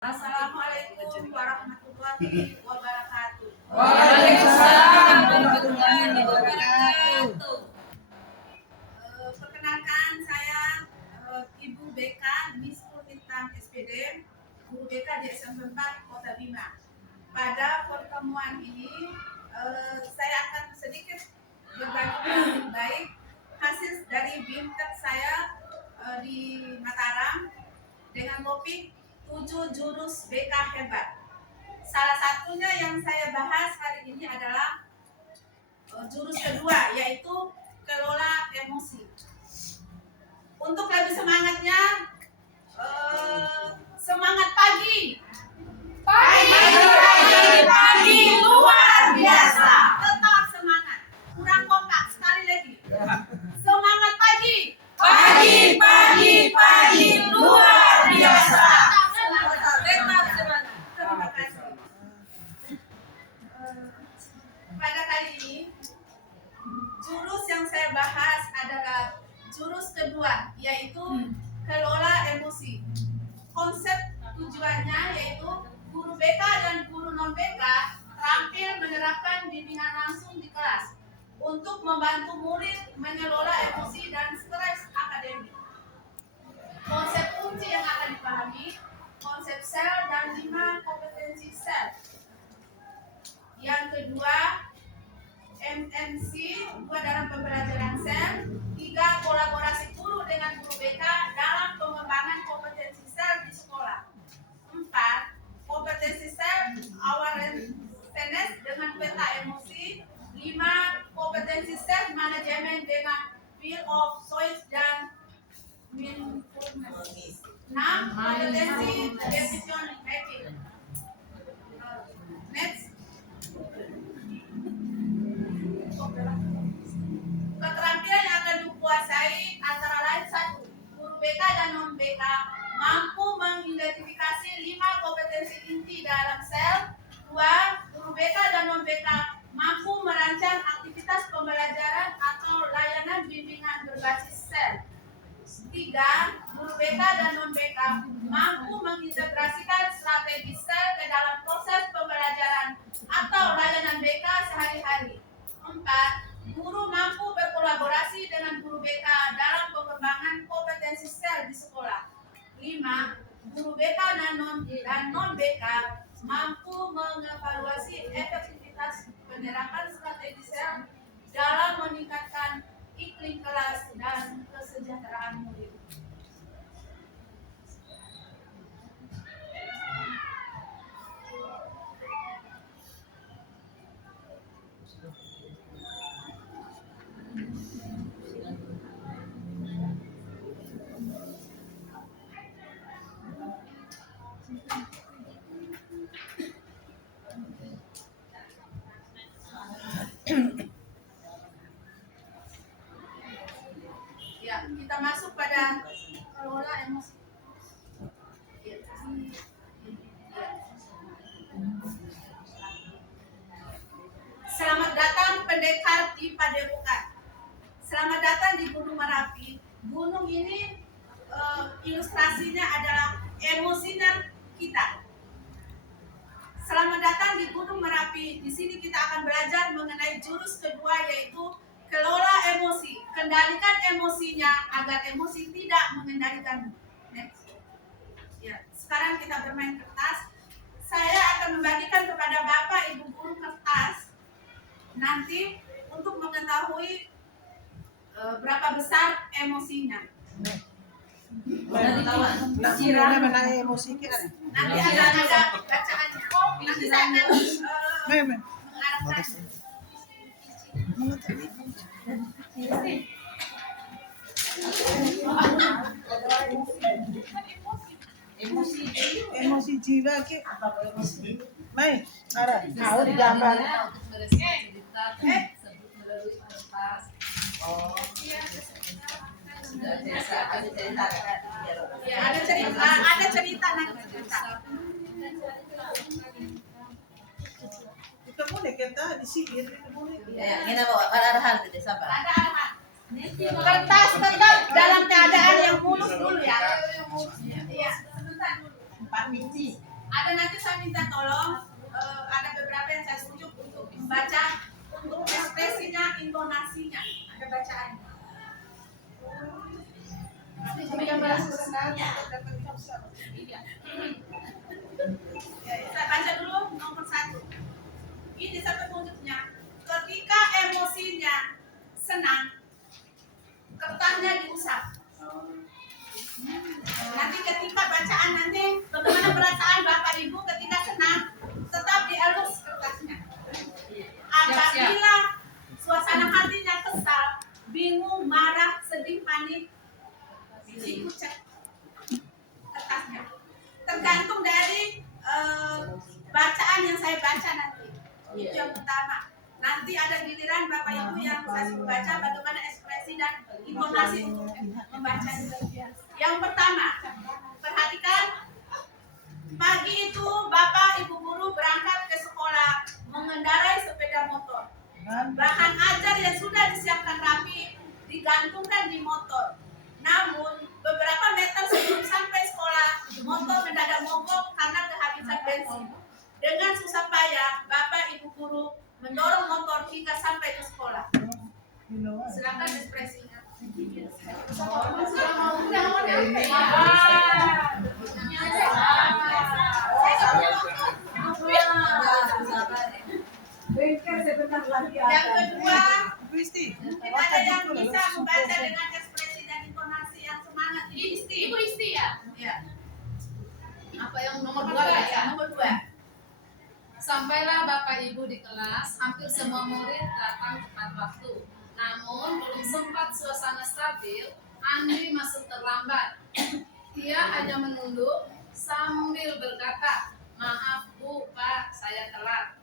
Assalamualaikum warahmatullahi wabarakatuh. Waalaikumsalam warahmatullahi wabarakatuh. Perkenalkan saya Ibu BK Miss Purwintang SPD, Guru BK di SMP 4 Kota Bima. Pada pertemuan ini saya akan sedikit berbagi lebih baik hasil dari BIMTEK saya di Mataram dengan topik 7 jurus BK hebat. Salah satunya yang saya bahas hari ini adalah jurus kedua, yaitu kelola emosi. Untuk lebih semangatnya, semangat pagi. Pagi luar biasa. Tetap semangat. Kurang kompak sekali lagi. Semangat pagi. Pagi luar biasa. Terima kasih. Pada kali ini, jurus yang saya bahas adalah jurus kedua, yaitu kelola emosi. Konsep tujuannya yaitu guru BK dan guru non BK terampil menerapkan bimbingan langsung di kelas untuk membantu murid mengelola emosi dan stres akademik. Konsep kunci yang akan dipahami, konsep sel dan 5 kompetensi sel. Yang kedua, MNC, 2 dalam pembelajaran sel, 3 kolaborasi guru dengan guru BK dalam pengembangan kompetensi sel di sekolah. 4 kompetensi sel awareness dengan peta emosi. 5 kompetensi sel manajemen dengan wheel of choice dan mindfulness. 6 kompetensi decision making. Next. Keterampilan yang akan dikuasai antara lain: 1. Guru BK dan non BK mampu mengidentifikasi 5 kompetensi inti dalam sel. 2. Guru BK dan non BK mampu merancang aktivitas pembelajaran atau layanan bimbingan berbasis sel. 3. Guru BK dan non BK mampu mengintegrasikan strategi sel ke dalam proses pembelajaran atau layanan BK sehari-hari. 4. Guru mampu berkolaborasi dengan guru BK dalam pengembangan kompetensi sel di sekolah. 5. Guru BK dan non BK mampu mengevaluasi efektivitas penerapan strategi sel dalam meningkatkan iklim kelas dan kesejahteraan murid. Ya, kita masuk pada kelola emosi. Selamat datang pendekar di Padepokan. Selamat datang di Gunung Merapi. Gunung ini ilustrasinya adalah emosinya kita. Selamat datang di Gunung Merapi. Di sini kita akan belajar mengenai jurus kedua, yaitu kelola emosi. Kendalikan emosinya agar emosi tidak mengendalikanmu. Next. Ya, sekarang kita bermain kertas. Saya akan membagikan kepada Bapak Ibu guru kertas nanti untuk mengetahui berapa besar emosinya. Nanti emosi kita. Nanti ada bacaannya. Nanti saya akan mengarahkan. Emosi jiwa ke mai arah tahu di gambar Ya, ada cerita nanti cerita. kita boleh kita di sini boleh Ya, kita bawa arahan ke desa, Pak. Ada arahan. Kertas tetap dalam keadaan yang mulus dulu ya. Iya, sebentar dulu. 4 biji. Ada nanti saya minta tolong ada beberapa yang saya tunjuk untuk membaca untuk ekspresinya, intonasinya, ada bacaannya. Jika merasa senang, dapat kapsal. Iya. Saya baca dulu nomor 1. Ini saya petunjuknya. Ketika emosinya senang, kertasnya diusap. Nanti ketika bacaan nanti bagaimana perasaan Bapak Ibu ketika senang, tetap dielus kertasnya. Apabila suasana hatinya kesal, bingung, marah, sedih, panik, dikucek kertasnya. Tergantung dari bacaan yang saya baca nanti. Itu yang pertama. Nanti ada giliran Bapak Ibu yang saya suruh baca bagaimana ekspresi dan intonasi untuk membaca. Yang pertama, perhatikan, pagi itu Bapak Ibu guru berangkat ke sekolah mengendarai sepeda motor. Bahan ajar yang sudah disiapkan rapi digantungkan di motor. Namun beberapa meter sebelum sampai sekolah, motor mendadak mogok karena kehabisan bensin. Dengan susah payah, Bapak Ibu guru mendorong motor hingga sampai ke sekolah. Silakan ekspresinya. Yang kedua, mungkin ada yang bisa membaca dengan ekspresi dan intonasi yang semangat. Ibu Isti ya? Iya. Apa yang nomor 2 ya? Nomor 2. Sampailah Bapak Ibu di kelas, hampir semua murid datang tepat waktu. Namun belum sempat suasana stabil, Andri masuk terlambat. Ia hanya menunduk sambil berkata, "Maaf Bu, Pak, saya telat."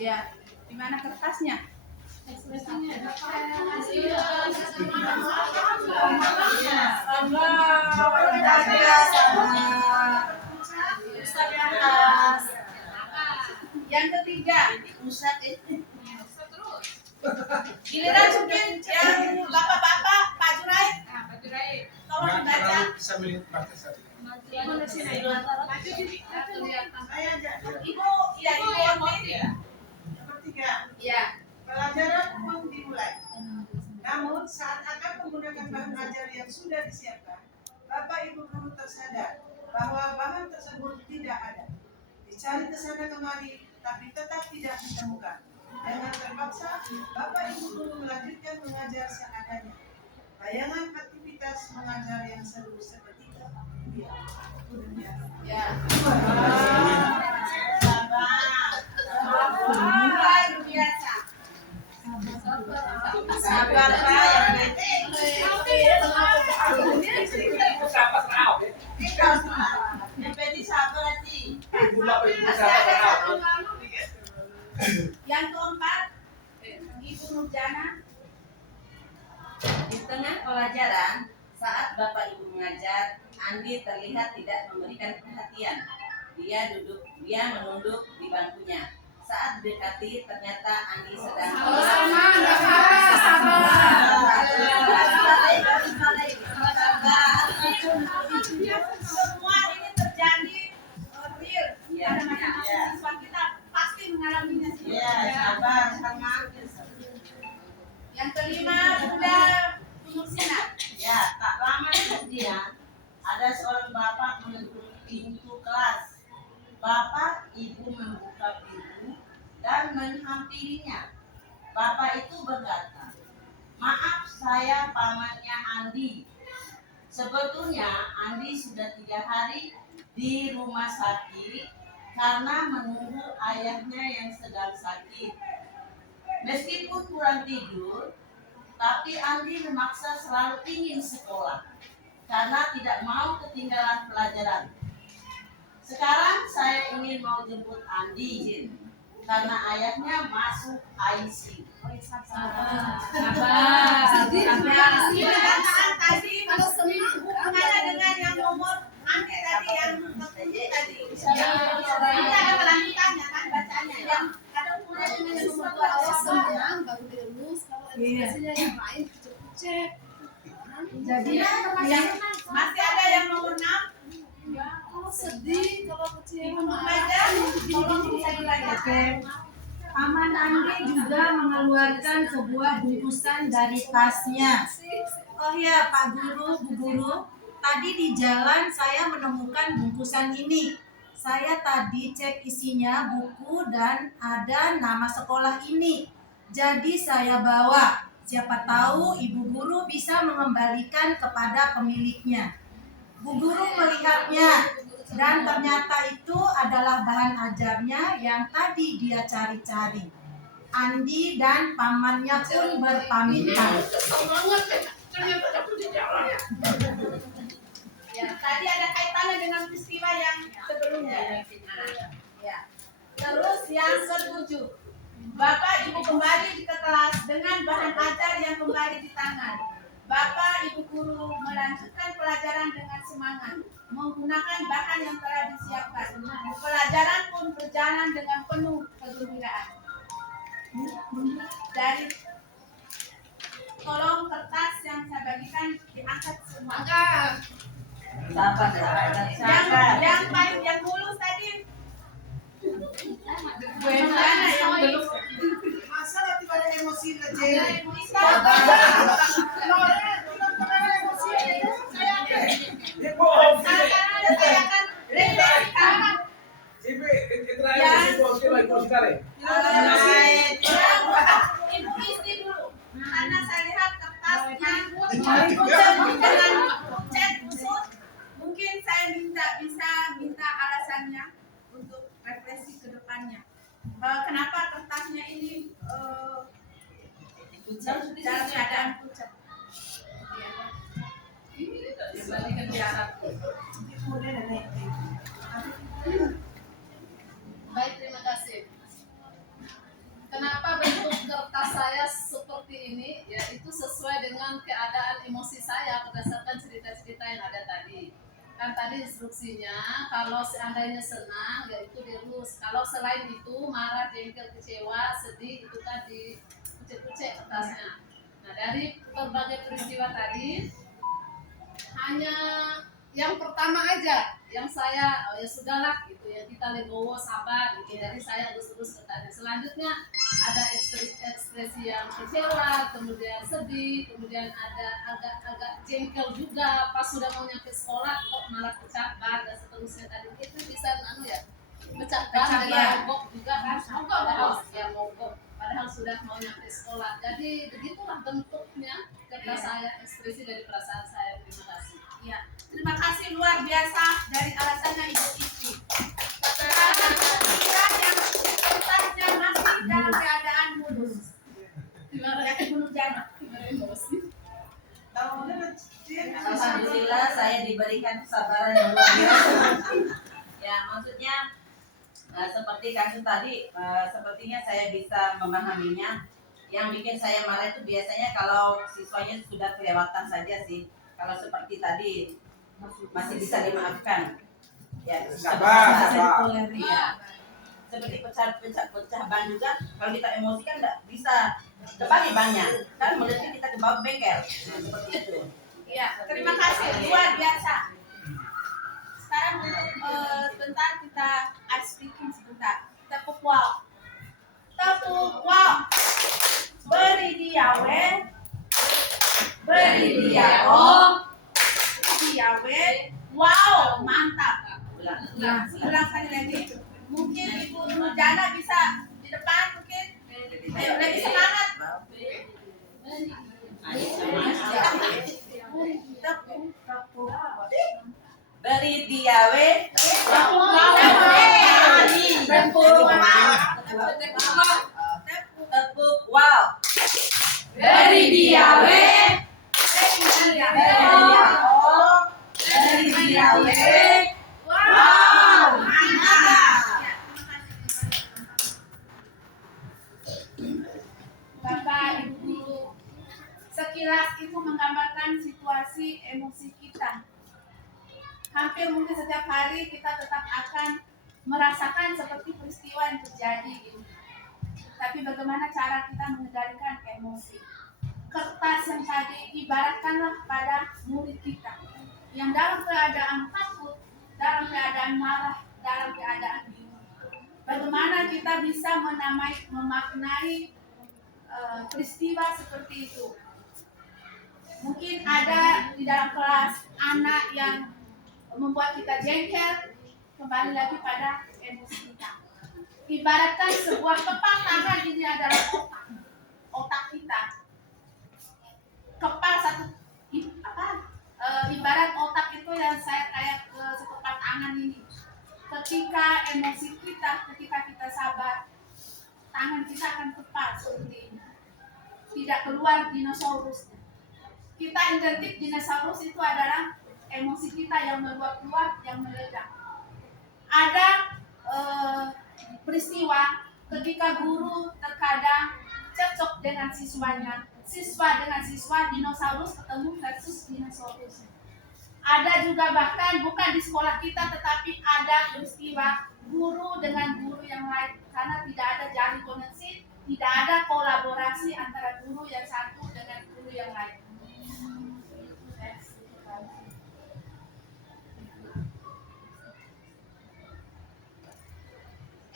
Ya, di mana kertasnya? Ekspresinya Yang ketiga, giliran mungkin yang bapak-bapak, Pak Jurai, tolong dibaca. Bisa melihat batas tadi. Ibu, ya Ibu Orti. Nomor 3. Ya, Pelajaran pun dimulai. Namun saat akan menggunakan bahan ajar yang sudah disiapkan, Bapak Ibu guru tersadar bahwa bahan tersebut tidak ada. Dicari ke sana kemari, tapi tetap tidak ditemukan. Dengan terpaksa, Bapak Ibu guru melanjutkan mengajar seadanya. Bayangan aktivitas mengajar yang seru seketika dia. ya. Sabar. Luar biasa. Sabar, Pak. Yang keempat, Ibu Nurjana. Di tengah pelajaran, saat Bapak Ibu mengajar, Andi terlihat tidak memberikan perhatian. Dia menunduk di bangkunya. Saat didekati, ternyata Andi sedang Semua ini terjadi real. Pada masing-masing siswa kita pasti mengalaminya. Yang kelima, Bunda Nursinar. Ya, tak lama kemudian ada seorang bapak mengetuk pintu kelas. Bapak Ibu membuka pintu dan menghampirinya. Bapak itu berkata, "Maaf, saya pamannya Andi. Sebetulnya Andi sudah 3 hari di rumah sakit karena menunggu ayahnya yang sedang sakit. Meskipun kurang tidur, tapi Andi memaksa selalu ingin sekolah karena tidak mau ketinggalan pelajaran. Sekarang saya ingin mau jemput Andi karena ayahnya masuk ICU." Pertanyaan tadi hubungannya dengan yang nomor nanti tadi yang tadi. Ini ada kelanjutannya kan bacaannya yang ada hubungannya dengan yang nomor 2 awal. senang baru dielus, kalau ekspresinya yang lain kucek. Jadi yang masih ada yang nomor 6. sedih, kalau kecewa Ibu marah. Maja, tolong bisa dilanjutkan. Paman Andi juga mengeluarkan sebuah bungkusan dari tasnya. Oh ya, Pak Guru, Bu Guru, tadi di jalan saya menemukan bungkusan ini. Saya tadi cek isinya buku dan ada nama sekolah ini. Jadi saya bawa. Siapa tahu Ibu Guru bisa mengembalikan kepada pemiliknya. Bu Guru melihatnya dan ternyata itu adalah bahan ajarnya yang tadi dia cari-cari. Andi dan pamannya pun berpamitan. Ya, tadi ada kaitannya dengan peristiwa yang sebelumnya. Ya. Terus yang ketujuh, Bapak Ibu kembali ke kelas dengan bahan ajar yang kembali di tangan. Bapak Ibu guru melanjutkan pelajaran dengan semangat, menggunakan bahan yang telah disiapkan. Pelajaran pun berjalan dengan penuh kegembiraan. Dari tolong kertas yang saya bagikan diangkat semua. Sabar, Yang paling yang mulus tadi Buena yang belum Masa nanti pada emosi aja. ada yang bisa. Saya akan redaksikan. Ibu isi dulu, karena saya lihat kertasnya dengan cat khusus. Mungkin saya bisa minta alasannya untuk refleksi ke depannya. Kenapa kertasnya ini dalam keadaan pucat? Baik, terima kasih. Kenapa bentuk kertas saya seperti ini? Ya, itu sesuai dengan keadaan emosi saya berdasarkan cerita-cerita yang ada tadi. Kan tadi instruksinya, kalau seandainya senang, ya itu dilus. Kalau selain itu, marah, jengkel, kecewa, sedih, itu tadi kucek-kucek kertasnya. Nah, dari berbagai peristiwa tadi, hanya yang pertama aja yang saya ya sudahlah gitu ya, kita legowo sabar gitu, jadi saya lurus-lurus ke tadi. Selanjutnya ada ekspresi yang kecewa, kemudian sedih, kemudian ada agak jengkel juga pas sudah mau nyampe sekolah kok malah pecah ban dan seterusnya. Tadi itu bisa ya pecah ban dan mogok juga kan, padahal sudah mau nyampe sekolah. Jadi begitulah bentuknya kertas saya, ekspresi dari perasaan saya. Terima kasih. Ya, terima kasih luar biasa dari alasannya Ibu Ici. Kertasnya masih dalam keadaan mulus. Ya, Ibu Nurjana. Alhamdulillah saya diberikan kesabaran yang luar biasa. Ya, maksudnya seperti kasus tadi, sepertinya saya bisa memahaminya. Yang bikin saya marah itu biasanya kalau siswanya sudah kelewatan saja sih. Kalau seperti tadi masih bisa dimaafkan. Ya, Sabar. ya. Seperti pecah ban juga, kalau kita emosi kan nggak bisa kembali banyak, kan mulutnya kita ke bawah bengkel. Nah, seperti itu. Ya, terima kasih luar biasa. Sekarang sebentar kita ice speaking sebentar. Tepuk wow. Tepuk wow. Beri dia we. Beri dia oh. Dia we. Wow, mantap. Ulang sekali lagi. Mungkin Ibu Nurjana bisa di depan mungkin. Ayo lebih semangat. Tepuk. Beri dia we. Tepuk wow. Beri dia we. Beri dia we. Wow, mantap. Bapak, Ibu guru, sekilas itu menggambarkan situasi emosi kita. Hampir mungkin setiap hari kita tetap akan merasakan seperti peristiwa yang terjadi. Tapi bagaimana cara kita mengendalikan emosi? Kertas yang tadi ibaratkanlah pada murid kita yang dalam keadaan takut, dalam keadaan marah, dalam keadaan bingung. Bagaimana kita bisa memaknai peristiwa seperti itu? Mungkin ada di dalam kelas anak yang membuat kita jengkel, kembali lagi pada emosi kita. Ibaratkan sebuah kepal tangan ini adalah otak kita. Kepal ibarat otak itu yang saya kayak sekepat tangan ini. Ketika emosi kita, ketika kita sabar, tangan kita akan kepal seperti ini. Tidak keluar dinosaurus. Kita identik dinosaurus itu adalah emosi kita yang meluap-luap, yang meledak. Ada peristiwa ketika guru terkadang cocok dengan siswanya, siswa dengan siswa, dinosaurus ketemu versus dinosaurus. Ada juga bahkan bukan di sekolah kita, tetapi ada peristiwa guru dengan guru yang lain, karena tidak ada jalin koneksi, tidak ada kolaborasi antara guru yang satu dengan guru yang lain.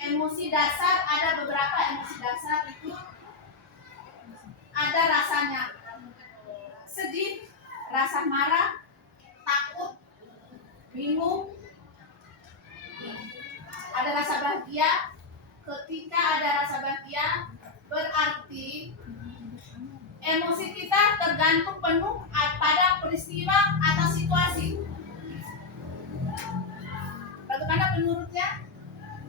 Emosi dasar, ada beberapa emosi dasar itu ada rasanya sedih, rasa marah, takut, bingung, ada rasa bahagia. Ketika ada rasa bahagia, berarti emosi kita tergantung penuh pada peristiwa atau situasi. Bagaimana menurutnya?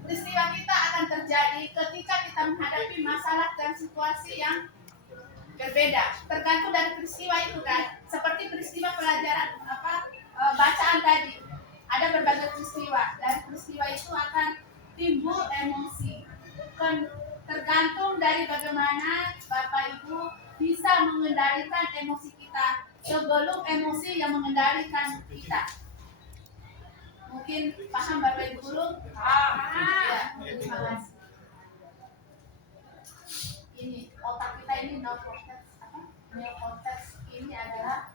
Peristiwa kita akan terjadi ketika kita menghadapi masalah dan situasi yang berbeda. Tergantung dari peristiwa itu kan. Seperti peristiwa pelajaran bacaan tadi. Ada berbagai peristiwa. Dari peristiwa itu akan timbul emosi. Tergantung dari bagaimana Bapak Ibu bisa mengendalikan emosi kita sebelum emosi yang mengendalikan kita. Mungkin paham Bapak Ibu guru? Ya, terima kasih. Ini otak kita ini neokortex ini adalah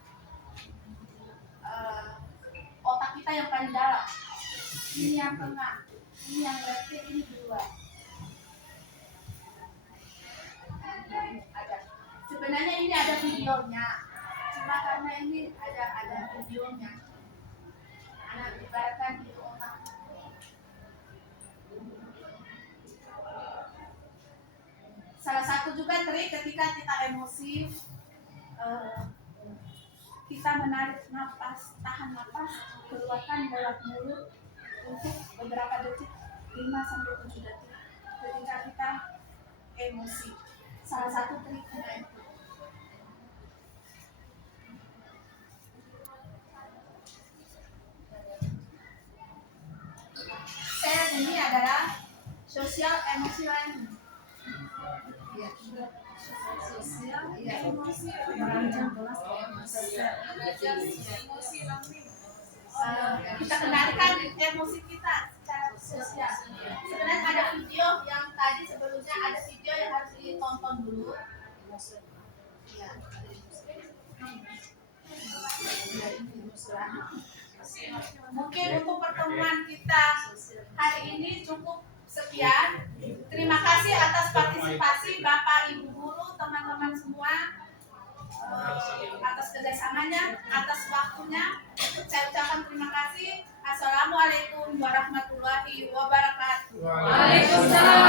otak kita yang paling dalam. Ini yang tengah, ini yang reptil, ini dua. Sebenarnya ini ada videonya, cuma karena ini ada videonya. Anak ibaratkan di otak. Salah satu juga trik ketika kita emosi, kita menarik nafas, tahan nafas, keluarkan lewat mulut untuk beberapa detik, 5-7 detik. Ketika kita emosi, salah satu triknya itu. Ini adalah sosial emosi learning. Ya. Sosial emosi kita kendalikan emosi kita secara sosial. Sebenarnya ada video yang tadi sebelumnya, ada video yang harus ditonton dulu. Ya. Mungkin untuk pertemuan kita hari ini cukup sekian. Terima kasih atas partisipasi Bapak, Ibu guru, teman-teman semua, atas kerjasamanya, atas waktunya. Saya ucapkan terima kasih. Assalamualaikum warahmatullahi wabarakatuh. Waalaikumsalam.